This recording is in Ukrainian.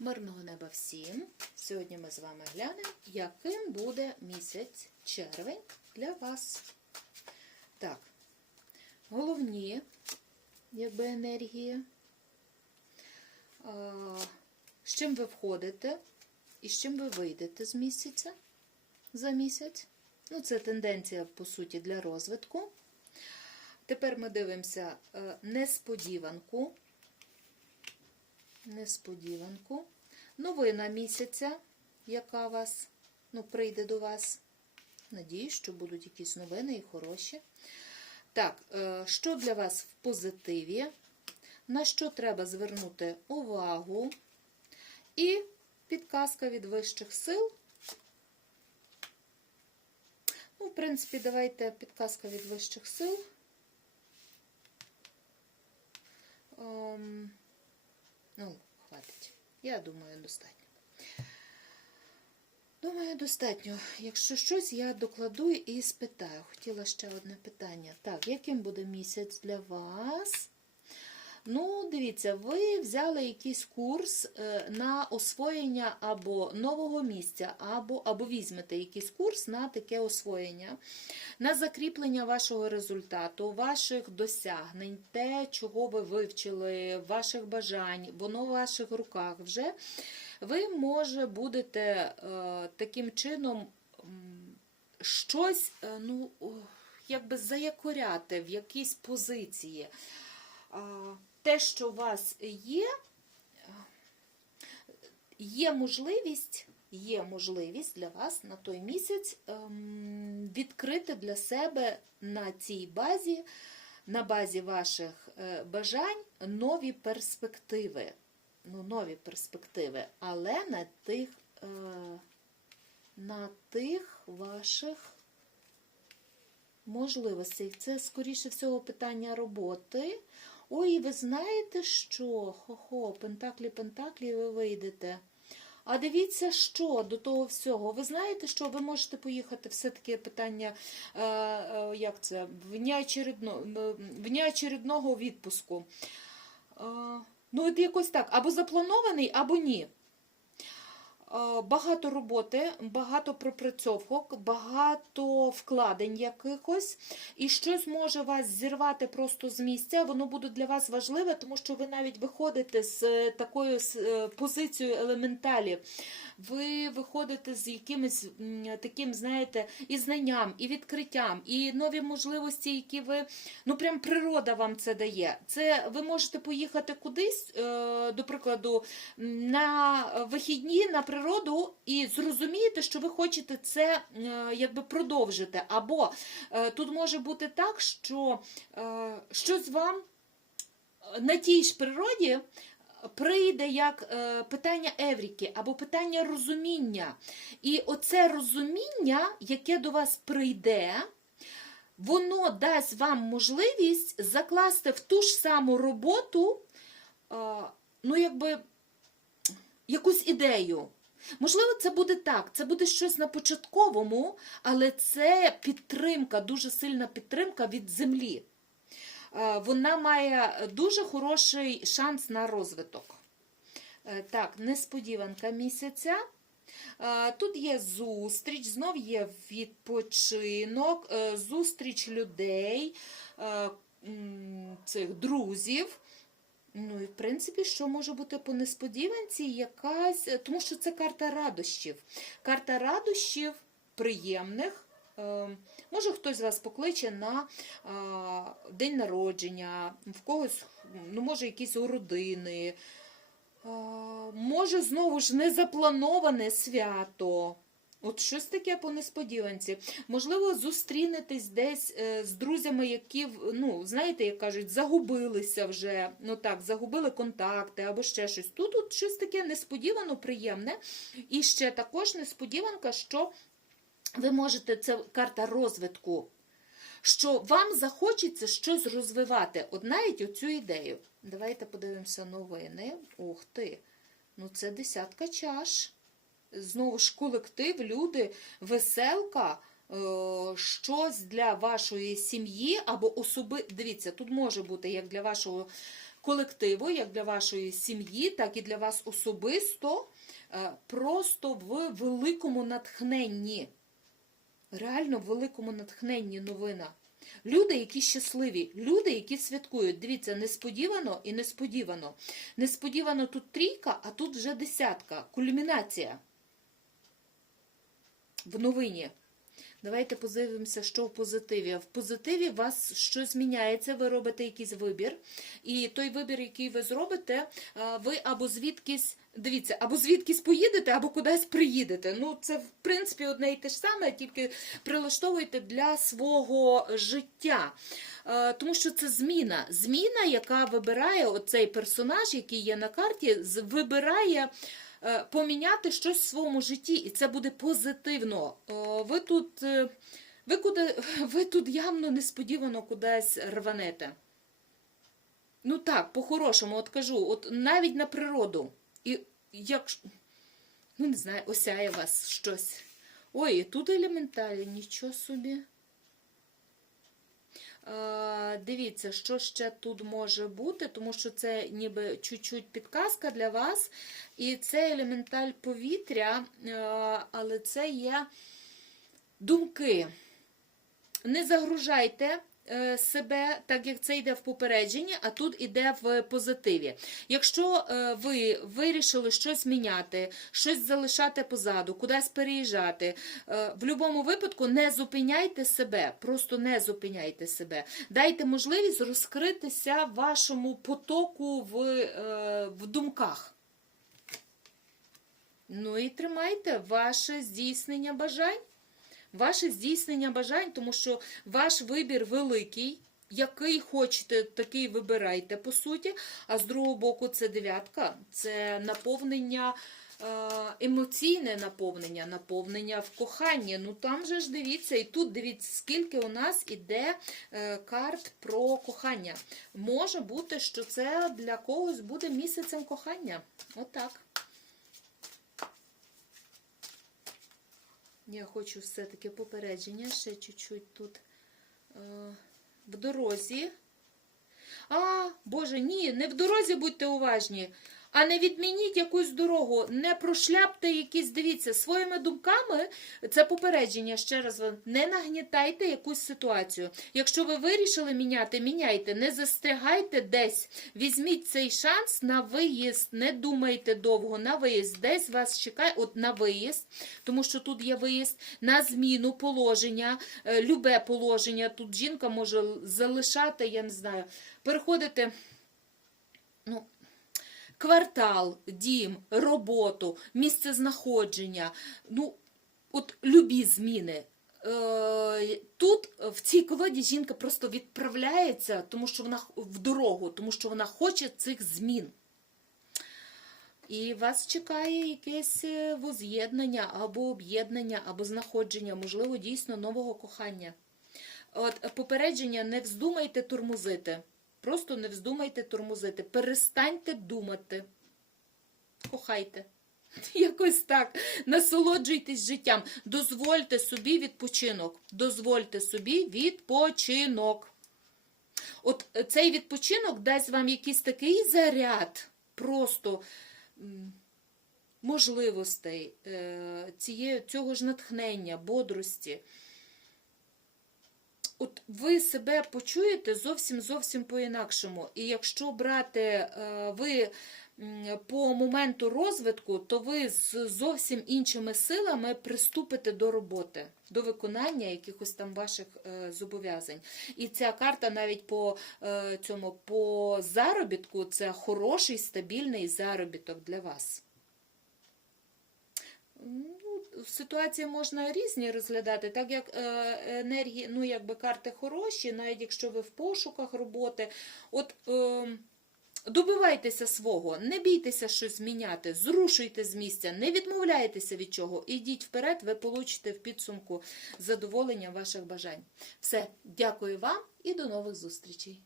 Мирного неба всім! Сьогодні ми з вами глянемо, яким буде місяць червень для вас. Так, головні, якби енергії, з чим ви входите і з чим ви вийдете з місяця за місяць. Ну, це тенденція, по суті, для розвитку. Тепер ми дивимося е, несподіванку. Несподіванку. Новина місяця, яка вас ну, прийде до вас. Надіюсь, що будуть якісь новини і хороші. Так, е, що для вас в позитиві? На що треба звернути увагу? І підказка від вищих сил. Ну, в принципі, давайте підказка від вищих сил. Я думаю, достатньо. Думаю, достатньо. Якщо щось, я докладу і спитаю. Хотіла ще одне питання. Так, яким буде місяць для вас? Ну, дивіться, ви взяли якийсь курс е, на освоєння або нового місця, або, або візьмете якийсь курс на таке освоєння, на закріплення вашого результату, ваших досягнень, те, чого ви вивчили, ваших бажань, воно в ваших руках вже. Ви, може, будете е, таким чином щось, е, ну, якби заякоряти в якійсь позиції. Те, що у вас є, є можливість, є можливість для вас на той місяць ем, відкрити для себе на цій базі, на базі ваших е, бажань нові перспективи. Ну, нові перспективи, але на тих, е, на тих ваших можливостей. Це, скоріше всього, питання роботи. Ой, ви знаєте що? Хо-хо, пентаклі, пентаклі, ви вийдете. А дивіться, що до того всього. Ви знаєте, що ви можете поїхати все-таки питання, е, е, як це, вняочередного відпуску. Е, ну, от якось так, або запланований, або ні. Е, Багато роботи, багато пропрацьовок, багато вкладень якихось, і щось може вас зірвати просто з місця. Воно буде для вас важливе, тому що ви навіть виходите з е, такою е, позицією елементалі. Ви виходите з якимось таким, знаєте, і знанням, і відкриттям, і нові можливості, які ви, ну прям природа вам це дає. Це ви можете поїхати кудись, до прикладу, на вихідні, на природу, і зрозумієте, що ви хочете це е, якби продовжити. Або е, тут може бути так, що е, щось вам на тій ж природі прийде як питання евріки або питання розуміння. І оце розуміння, яке до вас прийде, воно дасть вам можливість закласти в ту ж саму роботу, ну, якби, якусь ідею. Можливо, це буде так, це буде щось на початковому, але це підтримка, дуже сильна підтримка від землі. Е, Вона має дуже хороший шанс на розвиток. Е, Так, несподіванка місяця. Е, Тут є зустріч, знов є відпочинок, зустріч людей, цих друзів. Ну і в принципі, що може бути по несподіванці, якась, е, тому що це карта радощів. Карта радощів приємних. Е, Може, хтось з вас покличе на день народження, в когось, ну, може, якісь у родини. Може, знову ж незаплановане свято. От щось таке по несподіванці. Можливо, зустрінетесь десь е, з друзями, які, ну, знаєте, як кажуть, загубилися вже, ну так, загубили контакти або ще щось. Тут от щось таке несподівано приємне. І ще також несподіванка, що ви можете, це карта розвитку, що вам захочеться щось розвивати. От навіть оцю ідею. Давайте подивимося новини. Ух ти! Ну, це десятка чаш. Знову ж колектив, люди, веселка, е, щось для вашої сім'ї або особи. Дивіться, тут може бути як для вашого колективу, як для вашої сім'ї, так і для вас особисто, е, просто в великому натхненні. Реально в великому натхненні новина. Люди, які щасливі, люди, які святкують. Дивіться, несподівано і несподівано. Несподівано тут трійка, а тут вже десятка. Кульмінація в новині. Давайте подивимося, що в позитиві. В позитиві у вас щось зміняється, ви робите якийсь вибір. І той вибір, який ви зробите, ви або звідкись, дивіться, або звідкись поїдете, або кудись приїдете. Ну, це, в принципі, одне і те ж саме, тільки прилаштовуйте для свого життя. Е, Тому що це зміна. Зміна, яка вибирає оцей персонаж, який є на карті, вибирає е, поміняти щось в своєму житті, і це буде позитивно. Е, Ви тут, е, ви, куди, ви тут явно несподівано кудись рванете. Ну так, по-хорошому, от кажу, от навіть на природу. І як, ну не знаю, осяє вас щось. Ой, і тут елементарі, нічого собі. Е, Дивіться, що ще тут може бути, тому що це ніби чуть-чуть підказка для вас. І це елементаль повітря, е, але це є думки. Не загружайте себе, так як це йде в попередженні, а тут іде в позитиві. Якщо е, ви вирішили щось міняти, щось залишати позаду, кудись переїжджати, е, в будь-якому випадку не зупиняйте себе, просто не зупиняйте себе. Дайте можливість розкритися вашому потоку в, е, в думках. Ну і тримайте ваше здійснення бажань. Ваше здійснення бажань, тому що ваш вибір великий. Який хочете, такий вибирайте, по суті. А з другого боку, це дев'ятка, це наповнення, е, емоційне наповнення, наповнення в коханні. Ну там же ж дивіться, і тут дивіться, скільки у нас іде е, карт про кохання. Може бути, що це для когось буде місяцем кохання. Отак. Я хочу все-таки попередження, ще чуть-чуть тут е, в дорозі. А, Боже, ні, не в дорозі будьте уважні. А не відмініть якусь дорогу, не прошляпте якісь, дивіться, своїми думками, це попередження, ще раз вам, не нагнітайте якусь ситуацію. Якщо ви вирішили міняти, міняйте, не застрягайте десь. Візьміть цей шанс на виїзд, не думайте довго на виїзд. Десь вас чекає, от на виїзд, тому що тут є виїзд, на зміну положення, е, любе положення. Тут жінка може залишати, я не знаю, переходити. Ну, квартал, дім, роботу, місце знаходження, ну, от любі зміни. Е, Тут в цій колоді жінка просто відправляється, тому що вона в дорогу, тому що вона хоче цих змін. І вас чекає якесь е, воз'єднання або об'єднання, або знаходження, можливо, дійсно нового кохання. От попередження не вздумайте тормозити. Просто не вздумайте тормозити. Перестаньте думати. Кохайте. Якось так. Насолоджуйтесь життям. Дозвольте собі відпочинок. Дозвольте собі відпочинок. От цей відпочинок дасть вам якийсь такий заряд просто можливостей, е, цього ж натхнення, бодрості. От ви себе почуєте зовсім зовсім по-інакшому. І якщо брати е, ви по моменту розвитку, то ви з зовсім іншими силами приступите до роботи, до виконання якихось там ваших е, зобов'язань. І ця карта навіть по е, цьому по заробітку це хороший стабільний заробіток для вас. Ситуації можна різні розглядати, так як е, енергії, ну якби карти хороші, навіть якщо ви в пошуках роботи. От е, добивайтеся свого, не бійтеся щось зміняти, зрушуйте з місця, не відмовляйтеся від чого. Ідіть вперед, ви получите в підсумку задоволення ваших бажань. Все, дякую вам і до нових зустрічей.